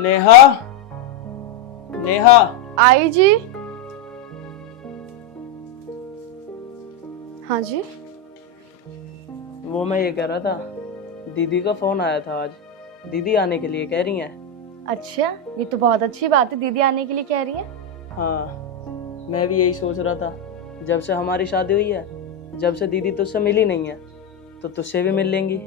नेहा, नेहा। आई जी। हाँ जी। वो मैं ये कह रहा था, दीदी का फोन आया था आज। दीदी आने के लिए कह रही हैं। अच्छा, ये तो बहुत अच्छी बात है, दीदी आने के लिए कह रही है। हाँ, मैं भी यही सोच रहा था। जब से हमारी शादी हुई है, जब से दीदी तुझसे मिली नहीं है, तो तुझसे भी मिल लेंगी।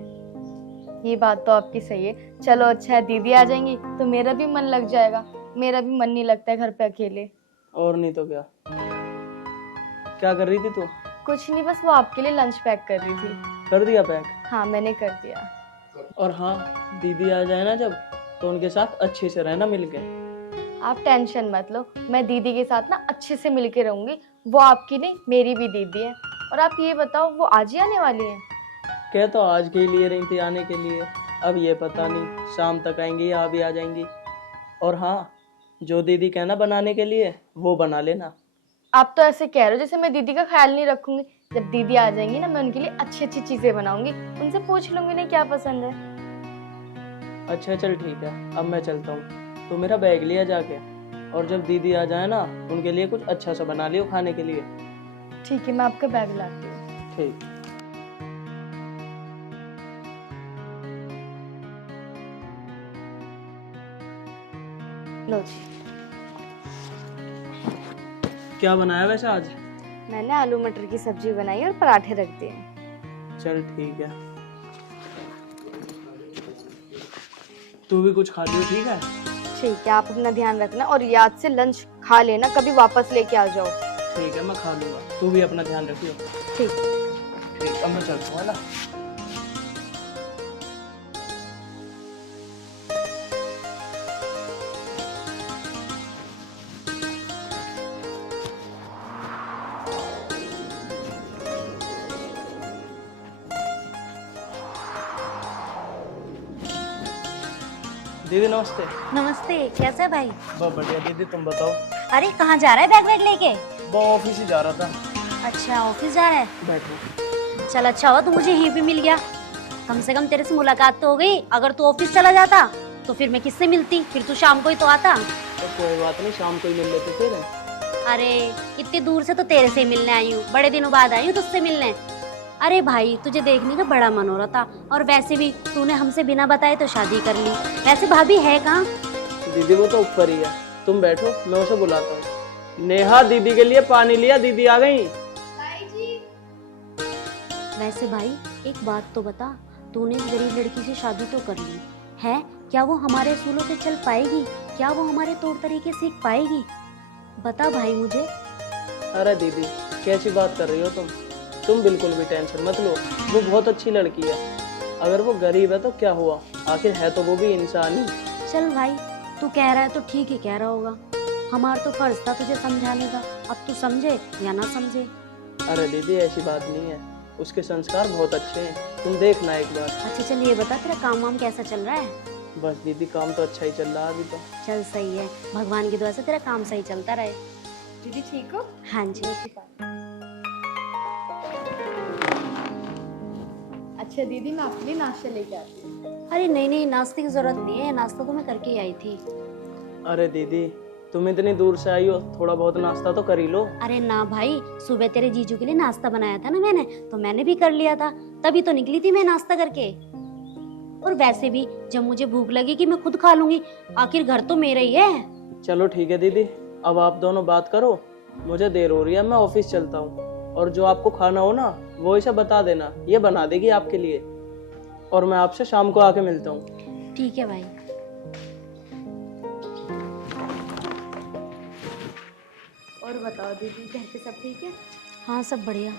ये बात तो आपकी सही है। चलो अच्छा है, दीदी आ जाएंगी तो मेरा भी मन लग जाएगा। मेरा भी मन नहीं लगता है घर पे अकेले। और नहीं तो क्या। क्या कर रही थी तू? कुछ नहीं, बस वो आपके लिए लंच पैक कर रही थी। कर दिया पैक? हाँ, मैंने कर दिया। और हाँ, दीदी आ जाए ना जब, तो उनके साथ अच्छे से रहना मिलके। आप टेंशन मत लो, मैं दीदी के साथ ना अच्छे से मिलके रहूंगी। वो आपकी नहीं, मेरी भी दीदी है। और आप ये बताओ, वो आज ही आने वाली हैं? कह तो आज के लिए रही थी आने के लिए, अब ये पता नहीं शाम तक आएंगी या अभी आ जाएंगी। और हाँ, जो दीदी कहना बनाने के लिए वो बना लेना। आप तो ऐसे कह रहे हो जैसे मैं दीदी का ख्याल नहीं रखूंगी। जब दीदी आ जाएंगी ना, मैं उनके लिए अच्छी अच्छी चीजें बनाऊंगी। उनसे पूछ लूंगी ना क्या पसंद है। अच्छा चल ठीक है, अब मैं चलता हूँ। तो मेरा बैग लिया जाके, और जब दीदी आ जाए ना, उनके लिए कुछ अच्छा सा बना लियो खाने के लिए। ठीक है, मैं आपका बैग लाती हूँ। ठीक। लो जी। क्या बनाया वैसे आज? मैंने आलू मटर की सब्जी बनाई और पराठे रख दिए। चल ठीक है, तू भी कुछ खा लियो, ठीक है? ठीक है, आप अपना ध्यान रखना और याद से लंच खा लेना, कभी वापस लेके आ जाओ। ठीक है, मैं खा लूँगा। तू भी अपना ध्यान रखियो। ठीक। ठीक, अब मैं चलता हूँ, है ना? दीदी नमस्ते। नमस्ते, कैसा है भाई? बहुत बढ़िया दीदी, तुम बताओ। अरे कहाँ जा रहा है बैग वैग लेके? वो ऑफिस ही जा रहा था। अच्छा, ऑफिस जा रहा है। बैठो। चल अच्छा हुआ तू मुझे यहीं पे मिल गया। कम से कम तेरे से मुलाकात तो हो गई। अगर तू ऑफिस चला जाता तो फिर मैं किससे मिलती? फिर तू शाम को ही तो आता। तो कोई बात नहीं, शाम को ही मिल लेते फिर। अरे इतनी दूर से तो तेरे से मिलने आई हूँ, बड़े दिनों बाद आई हूँ तुझसे मिलने। अरे भाई, तुझे देखने का बड़ा मन हो रहा था, और वैसे भी तूने हमसे बिना बताए तो शादी कर ली। वैसे भाभी है कहाँ? दीदी वो तो ऊपर ही है, तुम बैठो, मैं उसे बुलाता हूँ। नेहा, दीदी के लिए पानी लिया, दीदी आ गई। वैसे भाई एक बात तो बता, तूने इस गरीब लड़की से शादी तो कर ली है, क्या वो हमारे असूलों पे चल पाएगी? क्या वो हमारे तौर तरीके सीख पाएगी? बता भाई मुझे। अरे दीदी, कैसी बात कर रही हो तुम बिल्कुल भी टेंशन मत लो। वो बहुत अच्छी लड़की है। अगर वो गरीब है तो क्या हुआ, आखिर है तो वो भी इंसान ही। चल भाई, तू कह रहा है तो ठीक ही कह रहा होगा। हमारा तो फर्ज था तुझे समझाने का, अब तू समझे या ना समझे। अरे दीदी ऐसी बात नहीं है, उसके संस्कार बहुत अच्छे हैं, तुम देखना एक बार। अच्छा चल ये बता, तेरा काम वाम कैसा चल रहा है? बस दीदी, काम तो अच्छा ही चल रहा है अभी तो। चल सही है, भगवान की दुआ से तेरा काम सही चलता रहे। दीदी ठीक हो? हाँ जी। अच्छा दीदी, मैं आपके लिए नाश्ता लेके आती हूँ। अरे नहीं नहीं, नाश्ते की जरूरत नहीं है, नाश्ता तो मैं करके ही आई थी। अरे दीदी, तुम इतनी दूर से आई हो, थोड़ा बहुत नाश्ता तो कर ही लो। अरे ना भाई, सुबह तेरे जीजू के लिए नाश्ता बनाया था ना मैंने, तो मैंने भी कर लिया था, तभी तो निकली थी मैं नाश्ता करके। और वैसे भी जब मुझे भूख लगेगी मैं खुद खा लूंगी, आखिर घर तो मेरा ही है। चलो ठीक है दीदी, अब आप दोनों बात करो, मुझे देर हो रही है, मैं ऑफिस चलता हूँ। और जो आपको खाना हो ना, वो इसे बता देना, ये बना देगी आपके लिए। और मैं आपसे शाम को आके मिलता हूँ। ठीक है भाई। और बताओ दीदी, घर पे सब ठीक है? हाँ सब बढ़िया।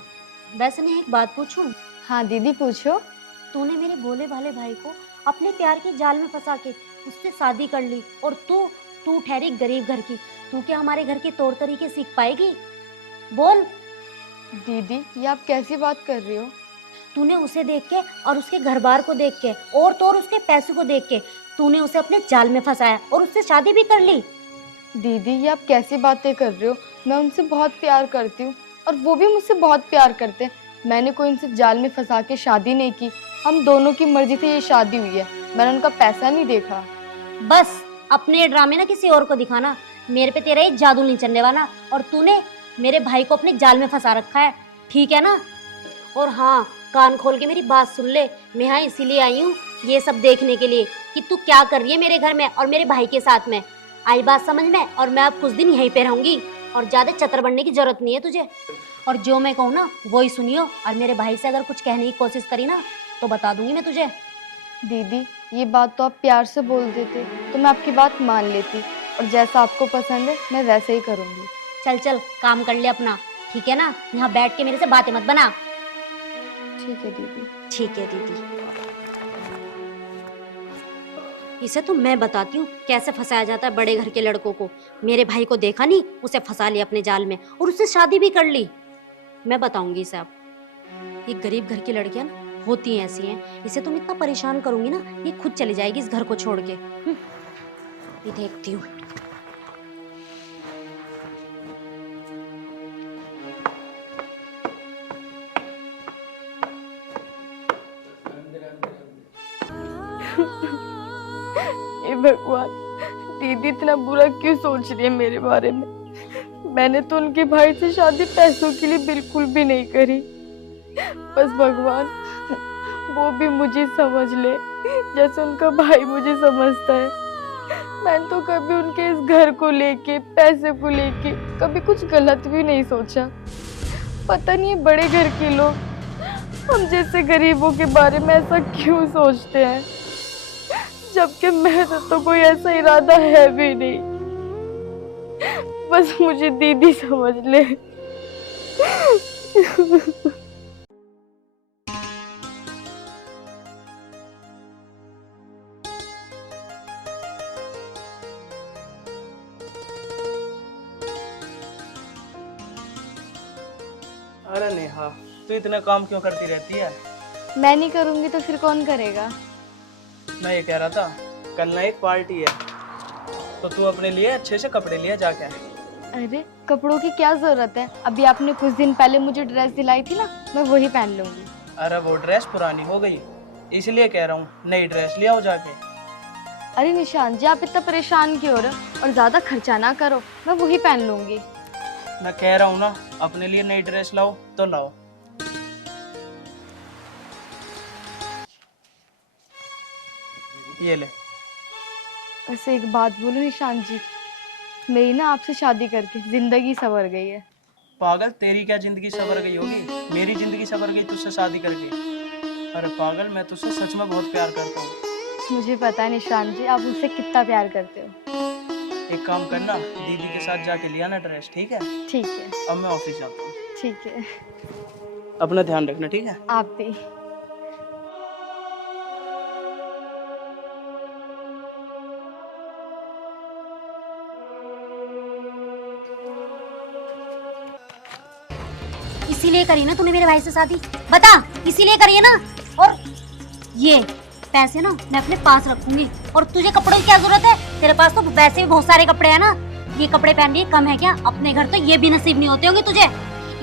वैसे मैं एक बात पूछूं? हाँ दीदी पूछो। तूने मेरे भोले भाले भाई को अपने प्यार के जाल में फंसा के उससे शादी कर ली, और तू तू ठहरी गरीब घर की। तू क्या हमारे घर के तौर तरीके सीख पाएगी? बोल। दीदी ये आप कैसी बात कर रही हो? तूने उसे देख के और उसके घर बार को देख के और तो और उसके पैसे को देख के तूने उसे अपने जाल में फंसाया और उससे शादी भी कर ली। दीदी ये आप कैसी बातें कर रहे हो? मैं उनसे बहुत प्यार करती हूँ और वो भी मुझसे बहुत प्यार करते हैं। मैंने कोई उनसे जाल में फंसा के शादी नहीं की। हम दोनों की मर्जी से ये शादी हुई है। मैंने उनका पैसा नहीं देखा। बस अपने ये ड्रामे ना किसी और को दिखाना, मेरे पे तेरा ये जादू नहीं चलने वाला। और तूने मेरे भाई को अपने जाल में फंसा रखा है, ठीक है ना? और हाँ, कान खोल के मेरी बात सुन ले, मैं यहाँ इसीलिए आई हूँ ये सब देखने के लिए कि तू क्या कर रही है मेरे घर में और मेरे भाई के साथ में। आई बात समझ में? और मैं अब कुछ दिन यहीं पे रहूंगी और ज्यादा चतर बनने की जरूरत नहीं है तुझे। और जो मैं कहूँ ना वो ही सुनियो, और मेरे भाई से अगर कुछ कहने की कोशिश करी ना तो बता दूंगी मैं तुझे। दीदी ये बात तो आप प्यार से बोल देते तो मैं आपकी बात मान लेती, और जैसा आपको पसंद है मैं वैसे ही करूँगी। चल चल काम कर ले अपना, ठीक है ना? यहाँ बैठ के मेरे से बातें मत बना। ठीक है दीदी। ठीक है दीदी। इसे तो मैं बताती हूँ कैसे फंसाया जाता है बड़े घर के लड़कों को। मेरे भाई को देखा नहीं, उसे फंसा लिया अपने जाल में और उससे शादी भी कर ली। मैं बताऊंगी इसे अब। ये गरीब घर की लड़कियां ना होती हैं ऐसी हैं, इसे तुम इतना परेशान करूंगी ना ये खुद चली जाएगी इस घर को छोड़ के। ये देखती हूँ। हे भगवान, दीदी इतना बुरा क्यों सोच रही है मेरे बारे में? मैंने तो उनके भाई से शादी पैसों के लिए बिल्कुल भी नहीं करी। बस भगवान वो भी मुझे समझ ले जैसे उनका भाई मुझे समझता है। मैंने तो कभी उनके इस घर को लेके, पैसे को लेके कभी कुछ गलत भी नहीं सोचा। पता नहीं बड़े घर के लोग हम जैसे गरीबों के बारे में ऐसा क्यों सोचते हैं, जबकि मेरा तो कोई ऐसा इरादा है भी नहीं। बस मुझे दीदी समझ ले। अरे नेहा, तू इतना काम क्यों करती रहती है? मैं नहीं करूंगी तो फिर कौन करेगा? मैं ये कह रहा था, कल ना एक पार्टी है, तो तू अपने लिए अच्छे से कपड़े लिए जाके। अरे कपड़ों की क्या जरूरत है? अभी आपने कुछ दिन पहले मुझे ड्रेस दिलाई थी ना, मैं वही पहन लूंगी। अरे वो ड्रेस पुरानी हो गई, इसलिए कह रहा हूँ नई ड्रेस ले आओ जाके। अरे निशान जी, आप इतना परेशान क्यों हो रहे हो? और ज्यादा खर्चा ना करो, मैं वही पहन लूंगी। मैं कह रहा हूँ ना, अपने लिए नई ड्रेस लाओ तो लाओ। ये ले। वैसे एक बात बोलूं निशान जी, मेरी ना आपसे शादी करके जिंदगी संवर गई है। पागल, तेरी क्या जिंदगी संवर गई होगी? मेरी जिंदगी संवर गई तुझसे शादी करके। अरे पागल, मैं तुझसे सच में बहुत प्यार करता हूँ। मुझे पता है निशान जी, आप मुझसे कितना प्यार करते हो। एक काम करना, दीदी के साथ जाके लिया ना ड्रेस, ठीक है? ठीक है। अब मैं ऑफिस जाता हूँ। ठीक है। अपना ध्यान रखना, ठीक है? आप भी। इसीलिए करी ना तूने मेरे भाई से शादी? बता, इसीलिए करी है ना? और ये पैसे ना मैं अपने पास रखूंगी। और तुझे कपड़ों की क्या जरूरत है? तेरे पास तो वैसे भी बहुत सारे कपड़े हैं ना। ये कपड़े पहनने के कम है क्या? अपने घर तो ये भी नसीब नहीं होते होंगे तुझे।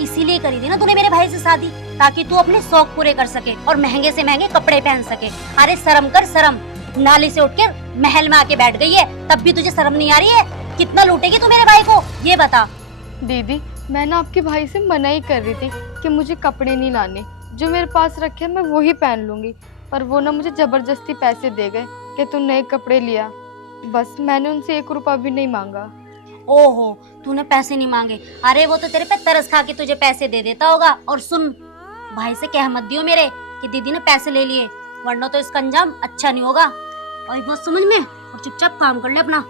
इसीलिए करी थी ना तूने मेरे भाई से शादी, ताकि तू अपने शौक पूरे कर सके और महंगे से महंगे कपड़े पहन सके। अरे शर्म कर शर्म, नाली से उठकर महल में आके बैठ गई है, तब भी तुझे शर्म नहीं आ रही है? कितना लूटेगी तू मेरे भाई को, ये बता। दीदी मैं ना आपके भाई से मना ही कर रही थी कि मुझे कपड़े नहीं लाने, जो मेरे पास रखे मैं वही पहन लूंगी। पर वो ना मुझे जबरदस्ती पैसे दे गए कि तू नए कपड़े लिया। बस मैंने उनसे 1 रुपया भी नहीं मांगा। ओहो, तूने पैसे नहीं मांगे? अरे वो तो तेरे पे तरस खा के तुझे पैसे दे देता होगा। और सुन, भाई से कह मत दियो मेरे कि दीदी ने पैसे ले लिए, वरना तो इसका अंजाम अच्छा नहीं होगा। और एक बात समझ में, और चुपचाप काम कर ले अपना।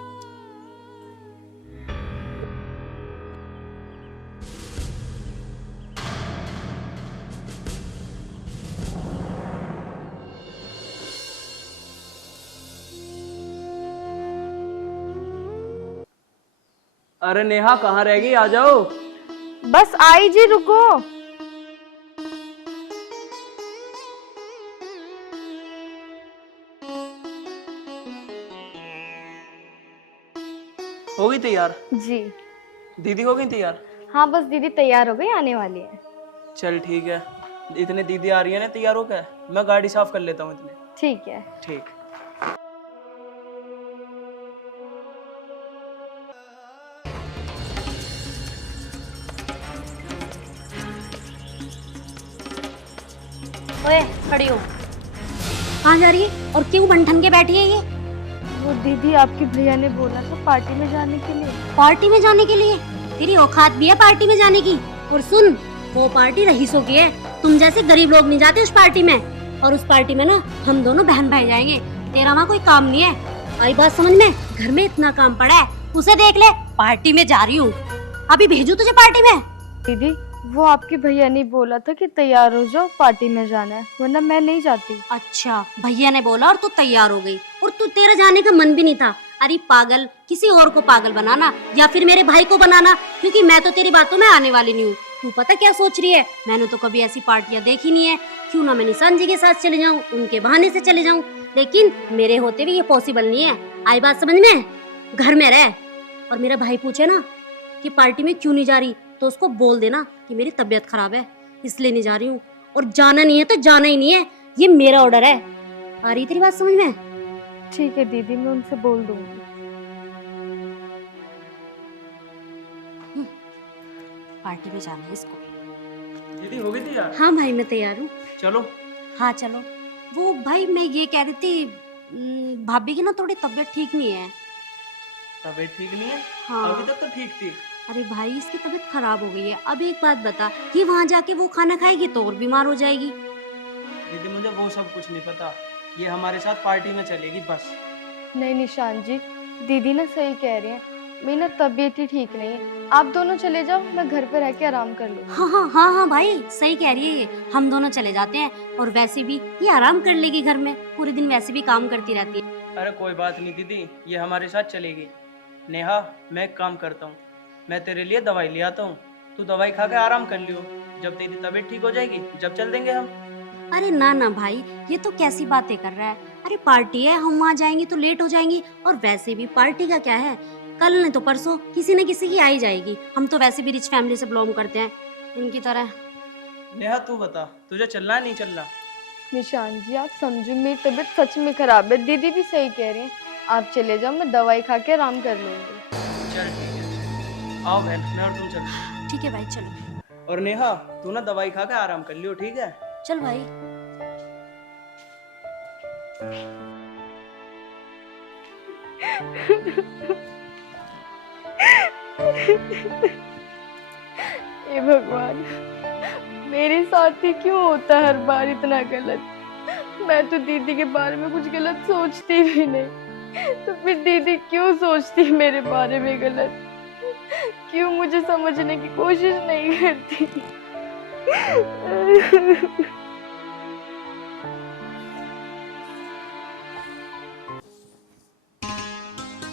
अरे नेहा, कहाँ रह गई? आ जाओ। बस आई जी, रुको। हो गई तैयार? जी दीदी हो गई तैयार? हाँ, बस दीदी तैयार हो गई, आने वाली है। चल ठीक है, इतने दीदी आ रही है ना तैयार होकर, मैं गाड़ी साफ कर लेता हूँ इतने। ठीक है। ठीक। ओए खड़ी हो, कहाँ जा रही है और क्यों बंठन के बैठी है ये? वो दीदी आपके भैया ने बोला था पार्टी में जाने के लिए। पार्टी में जाने के लिए? तेरी औकात भी है पार्टी में जाने की? और सुन, वो पार्टी रईसों की है, तुम जैसे गरीब लोग नहीं जाते उस पार्टी में। और उस पार्टी में ना हम दोनों बहन भाई जाएंगे, तेरा वहाँ कोई काम नहीं है। आई बात समझ में? घर में इतना काम पड़ा है, उसे देख ले। पार्टी में जा रही हूँ, अभी भेजू तुझे पार्टी में? दीदी वो आपके भैया ने बोला था कि तैयार हो जाओ, पार्टी में जाना है, वरना मैं नहीं जाती। अच्छा, भैया ने बोला और तू तैयार हो गई, और तू तेरा जाने का मन भी नहीं था। अरे पागल, किसी और को पागल बनाना या फिर मेरे भाई को बनाना, क्योंकि मैं तो तेरी बातों में आने वाली नहीं हूँ। तू पता क्या सोच रही है? मैंने तो कभी ऐसी पार्टियां देखी नहीं है। क्यों ना मैं निशान जी के साथ चले जाऊं, उनके बहाने से चले जाऊं, लेकिन मेरे होते भी ये पॉसिबल नहीं है। आई बात समझ में? घर में रह। और मेरा भाई पूछे ना कि पार्टी में क्यों नहीं जा रही, तो उसको बोल देना कि मेरी तबीयत खराब है, इसलिए नहीं जा रही हूँ। और जाना नहीं है तो जाना ही नहीं है, ये मेरा ऑर्डर है। आ रही तेरी बात समझ में? ठीक है दीदी, मैं उनसे बोल दूंगी। पार्टी में जाना है इसको। दीदी हो गई थी यार? हाँ भाई, मैं तैयार हूँ। चलो। हाँ चलो। वो भाई मैं ये कह रही थी, भाभी की ना थोड़ी तबीयत ठीक नहीं है। तबीयत ठीक नहीं है? हाँ। अभी तक तो ठीक थी। अरे भाई, इसकी तबीयत खराब हो गई है। अब एक बात बता, ये वहाँ जाके वो खाना खाएगी तो और बीमार हो जाएगी। दीदी मुझे वो सब कुछ नहीं पता, ये हमारे साथ पार्टी में चलेगी बस। नहीं निशान जी, दीदी ना सही कह रही हैं, मेरी ना तबीयत ही ठीक नहीं है। आप दोनों चले जाओ, मैं घर पे रह के आराम कर लूँगी। हाँ भाई, सही कह रही है ये। हम दोनों चले जाते हैं, और वैसे भी ये आराम कर लेगी घर में, पूरे दिन वैसे भी काम करती रहती है। अरे कोई बात नहीं दीदी, ये हमारे साथ चलेगी। नेहा, मैं एक काम करता हूँ, मैं तेरे लिए दवाई ले आता हूँ, तू दवाई खा के आराम कर लियो। जब तेरी तबीयत ठीक हो जाएगी जब चल देंगे हम। अरे ना ना भाई, ये तो कैसी बातें कर रहा है? अरे पार्टी है, हम वहाँ जाएंगे तो लेट हो जाएंगे, और वैसे भी पार्टी का क्या है, कल नहीं तो परसों किसी न किसी की आ ही जाएगी। हम तो वैसे भी रिच फैमिली से बिलोंग करते हैं, इनकी तरह। नेहा तू बता, तुझे चलना है नहीं चलना? निशान जी आप समझो, मेरी तबीयत सच में खराब है, दीदी भी सही कह रही हैं। आप चले जाओ, मैं दवाई खा के आराम कर लूँगी। चल ठीक है, आओ बहन, मैं और तुम चलो। ठीक है भाई, चलो। और नेहा, तू ना दवाई खा के आराम कर लियो, ठीक है? चल भाई। हे भगवान, मेरे साथ ही क्यों होता है हर बार इतना गलत? मैं तो दीदी के बारे में कुछ गलत सोचती भी नहीं, तो फिर दीदी क्यों सोचती है मेरे बारे में गलत? क्यों मुझे समझने की कोशिश नहीं करती?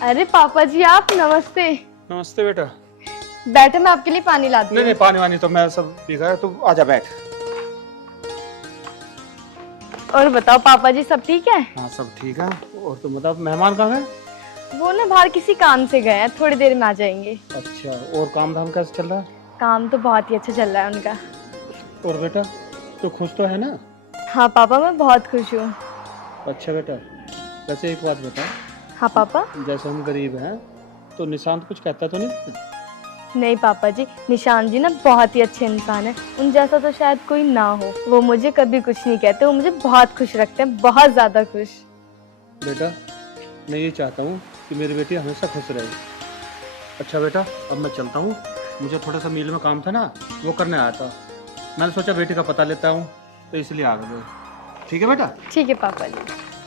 अरे पापा जी, आप नमस्ते। नमस्ते बेटा। बैठे, मैं आपके लिए पानी लाती नहीं हूँ। नहीं, पानी वानी तो मैं सब पी गया, तू आजा बैठ। और बताओ पापा जी, सब ठीक है? हाँ सब ठीक है। और तुम बताओ, मेहमान कहाँ है? वो ना बाहर किसी काम से गए हैं, थोड़ी देर में आ जाएंगे। अच्छा, और काम धाम कैसे चल रहा है? काम तो बहुत ही अच्छा चल रहा है उनका। और बेटा तो खुश तो है ना? हाँ पापा, मैं बहुत खुश हूँ। अच्छा बेटा, वैसे एक बात बता। हाँ पापा। जैसे हम गरीब हैं तो निशांत कुछ कहता तो नहीं? नहीं पापा जी, निशान जी ना बहुत ही अच्छे इंसान है, उन जैसा तो शायद कोई ना हो। वो मुझे कभी कुछ नहीं कहते, वो मुझे बहुत खुश रखते हैं, बहुत ज्यादा खुश। बेटा मैं ये चाहता हूँ कि मेरी बेटी हमेशा खुश रहे। अच्छा बेटा, अब मैं चलता हूँ, मुझे थोड़ा सा मिल में काम था ना, वो करने आया था। मैंने सोचा बेटी का पता लेता हूँ, तो इसलिए आ गए। ठीक है बेटा? ठीक है पापा जी।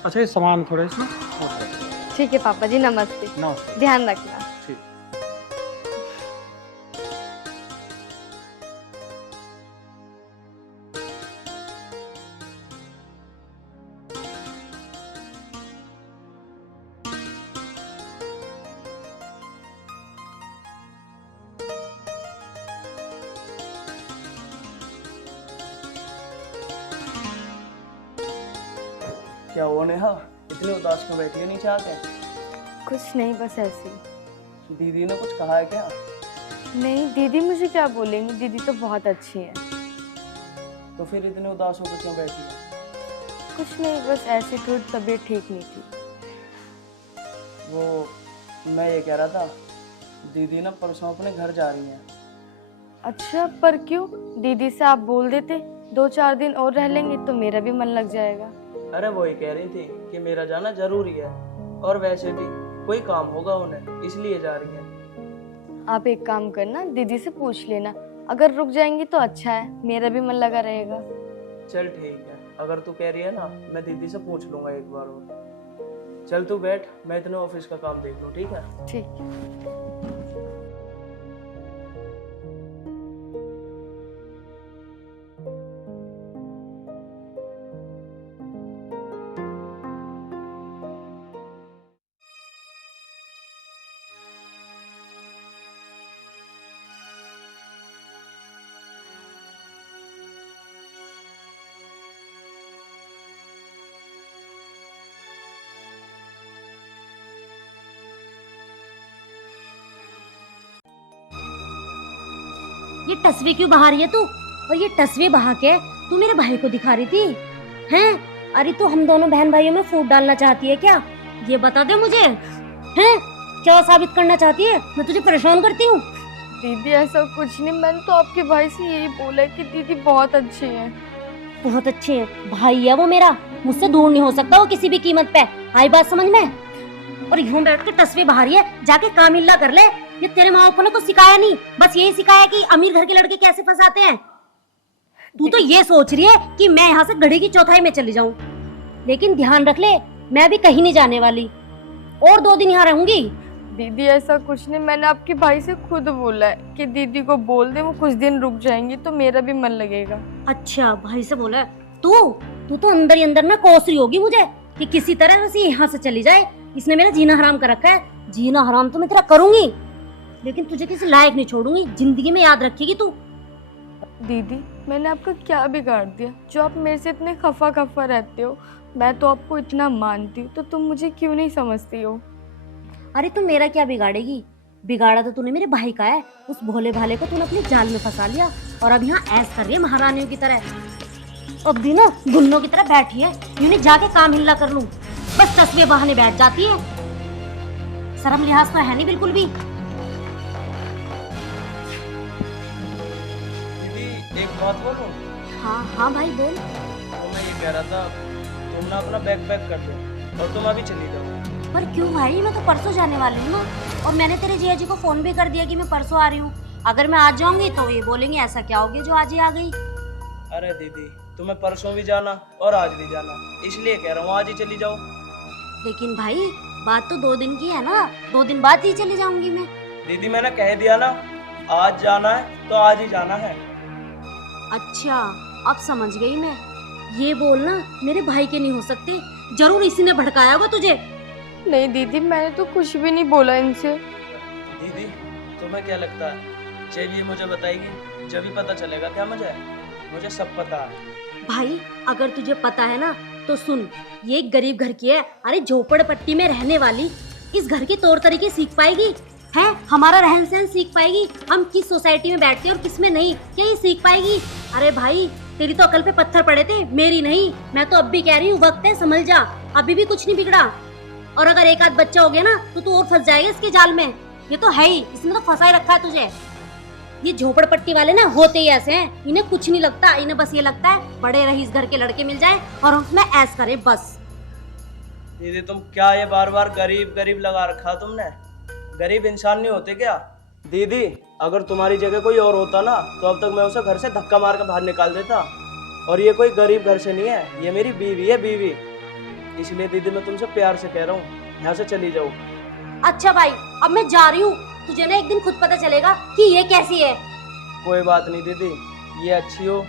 अच्छा, ये सामान थोड़ा इसमें। ठीक है पापा जी, नमस्ते। नमस्ते। ध्यान रखना। ठीक। क्या हुआ नेहा, इतने उदास क्यों बैठी हो नीचे आके? कुछ नहीं, बस ऐसे ही। दीदी ने कुछ कहा है क्या? नहीं, दीदी मुझे क्या बोलेंगी, दीदी तो बहुत अच्छी है। तो फिर इतने उदास होकर क्यों बैठी है? कुछ नहीं, बस ऐसे थोड़ी तबीयत ठीक नहीं थी। वो मैं ये कह रहा था, दीदी ना परसों अपने घर जा रही हैं। अच्छा, पर क्यों? दीदी से आप बोल देते 2-4 दिन और रह लेंगे तो मेरा भी मन लग जाएगा। अरे वही कह रही थी कि मेरा जाना जरूरी है, और वैसे भी कोई काम होगा उन्हें, इसलिए जा रही है। आप एक काम करना, दीदी से पूछ लेना, अगर रुक जाएंगी तो अच्छा है, मेरा भी मन लगा रहेगा। चल ठीक है, अगर तू कह रही है ना, मैं दीदी से पूछ लूंगा एक बार और। चल तू बैठ, मैं इतने ऑफिस का काम देख लूँ, ठीक है? ठीक। ये तस्वीर क्यों बहा रही है तू? और ये तस्वीर बहा के तू मेरे भाई को दिखा रही थी हैं? अरे तू हम दोनों बहन भाइयों में फूट डालना चाहती है क्या? ये बता दे मुझे, हैं? क्या साबित करना चाहती है? मैं तुझे परेशान करती हूँ? दीदी ऐसा कुछ नहीं, मैंने तो आपके भाई से यही बोला है कि दीदी बहुत अच्छी है। बहुत अच्छे है, भाई है वो मेरा, मुझसे दूर नहीं हो सकता वो किसी भी कीमत पे। आई बात समझ में? और यूं बैठ के तस्वीर बहा रही है, जाके काम इल्ला कर ले। ये तेरे माँ बाप ने कुछ सिखाया नहीं, बस यही सिखाया कि अमीर घर के लड़के कैसे फंसाते हैं। तू तो ये सोच रही है कि मैं यहाँ से घड़ी की चौथाई में चली जाऊं, लेकिन ध्यान रख ले, मैं भी कहीं नहीं जाने वाली, और 2 दिन यहाँ रहूंगी। दीदी ऐसा कुछ नहीं, मैंने आपके भाई से खुद बोला है कि दीदी को बोल दे वो कुछ दिन रुक जाएंगी तो मेरा भी मन लगेगा। अच्छा, भाई से बोला? तू तो अंदर ही अंदर ना कोस रही होगी मुझे कि किसी तरह से यहाँ से चली जाए। इसने मेरा जीना हराम कर रखा है। जीना हराम तो मैं तेरा करूंगी, लेकिन तुझे किसी लायक नहीं छोड़ूंगी, जिंदगी में याद रखेगी तू। दीदी मैंने आपका क्या बिगाड़ दिया जो आप मेरे से इतने खफा खफा रहते हो? मैं तो आपको इतना मानती हूँ, तो तुम मुझे क्यों नहीं समझती हो? अरे तू मेरा क्या बिगाड़ेगी? बिगाड़ा तो तूने मेरे भाई का है। उस भोले भाले को तूने अपने जाल में फंसा लिया, और अब यहाँ ऐस कर रही है महारानियों की तरह। अब भी ना गुन्नों की तरह बैठी है, यूं जाके काम हिल्ला कर लूं, बस तस्वीर बहाने बैठ जाती है। शर्म लिहाज तो है नहीं बिल्कुल भी। दीदी एक बात बोलूं? हाँ हाँ भाई बोल। तो मैं ये कह रहा था, तुम ना अपना बैग पैक कर दो और तुम अभी चली जाओ। पर क्यों भाई, मैं तो परसों जाने वाली हूँ ना, और मैंने तेरे जिया जी को फोन भी कर दिया कि मैं परसों आ रही हूँ। अगर मैं आज जाऊंगी तो ये बोलेंगे ऐसा क्या हो गया जो आज ही आ गई। अरे दीदी, तुम्हें परसों भी जाना और आज भी जाना, इसलिए कह रहा हूँ आज ही चली जाओ। लेकिन भाई बात तो 2 दिन की है ना, 2 दिन बाद ही चली जाऊंगी मैं। दीदी मैंने कह दिया ना, आज जाना है तो आज ही जाना है। अच्छा, अब समझ गई मैं। ये बोलना मेरे भाई के नहीं हो सकते, जरूर इसी ने भड़काया होगा तुझे। नहीं दीदी, मैंने तो कुछ भी नहीं बोला इनसे। दीदी तुम्हें क्या लगता है, जब ये मुझे बताएगी जब ही पता चलेगा क्या मुझे सब पता है। भाई अगर तुझे पता है ना तो सुन, ये एक गरीब घर की है। अरे झोपड़पट्टी में रहने वाली इस घर के तौर तरीके सीख पाएगी है? हमारा रहन सहन सीख पाएगी, हम किस सोसाइटी में बैठते हैं और किस में नहीं, क्या ये सीख पाएगी? अरे भाई तेरी तो अकल पे पत्थर पड़े थे, मेरी नहीं। मैं तो अब भी कह रही हूँ, वक्त है समझ जा, अभी भी कुछ नहीं बिगड़ा। और अगर एक आध बच्चा हो गया ना तो तू और फंस जाएगा इसके जाल में। ये तो है ही, इसने तो फंसा ही रखा है तुझे। ये झोपड़पट्टी वाले ना होते ही ऐसे हैं, इन्हें कुछ नहीं लगता, इन्हें बस ये लगता है बड़े रईस घर के लड़के मिल जाए और उसमें ऐस करे बस। दीदी तुम क्या ये बार बार गरीब गरीब लगा रखा तुमने? गरीब इंसान नहीं होते क्या? दीदी अगर तुम्हारी जगह कोई और होता ना तो अब तक मैं उसे घर से धक्का मार कर बाहर निकाल देता। और ये कोई गरीब घर से नहीं है, ये मेरी बीवी है, बीवी। इसलिए दीदी मैं तुमसे प्यार से कह रहा हूँ, यहाँ से चली जाओ। अच्छा भाई अब मैं जा रही हूँ, तुझे ना एक दिन खुद पता चलेगा कि ये कैसी है। कोई बात नहीं दीदी, ये अच्छी हो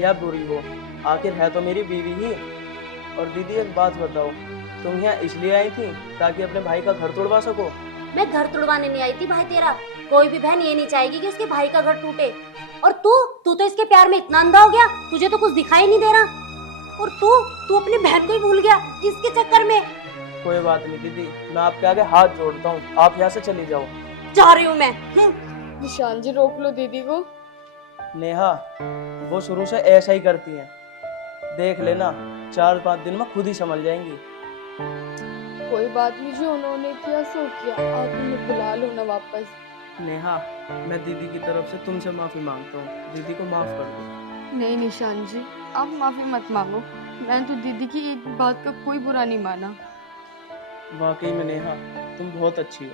या बुरी हो, आखिर है तो मेरी बीवी ही। और दीदी एक बात बताओ, तुम यहाँ इसलिए आई थी ताकि अपने भाई का घर तोड़वा सको? मैं घर तोड़वाने नहीं आई थी भाई तेरा। कोई भी बहन ये नहीं चाहेगी कि उसके भाई का घर टूटे। और तू तो इसके प्यार में इतना अंधा हो गया, तुझे तो कुछ दिखाई नहीं दे रहा। और तू अपनी बहन को ही भूल गया इसके चक्कर में। कोई बात नहीं दीदी, मैं आपके आगे हाथ जोड़ता हूँ, आप यहाँ से चली जाओ। जा रही हूँ मैं। निशान जी रोक लो दीदी को। नेहा वो शुरू से ऐसा ही करती हैं, देख लेना 4-5 दिन में खुद ही संभल जाएंगी। कोई बात नहीं, जो उन्होंने किया सो किया, आप उन्हें बुला लो ना वापस। नेहा मैं दीदी की तरफ से तुमसे माफी मांगता हूँ, दीदी को माफ कर दो। नहीं निशान जी, आप माफी मत मांगो। मैंने तो दीदी की एक बात का कोई बुरा नहीं माना। वाकई में नेहा, तुम बहुत अच्छी हो।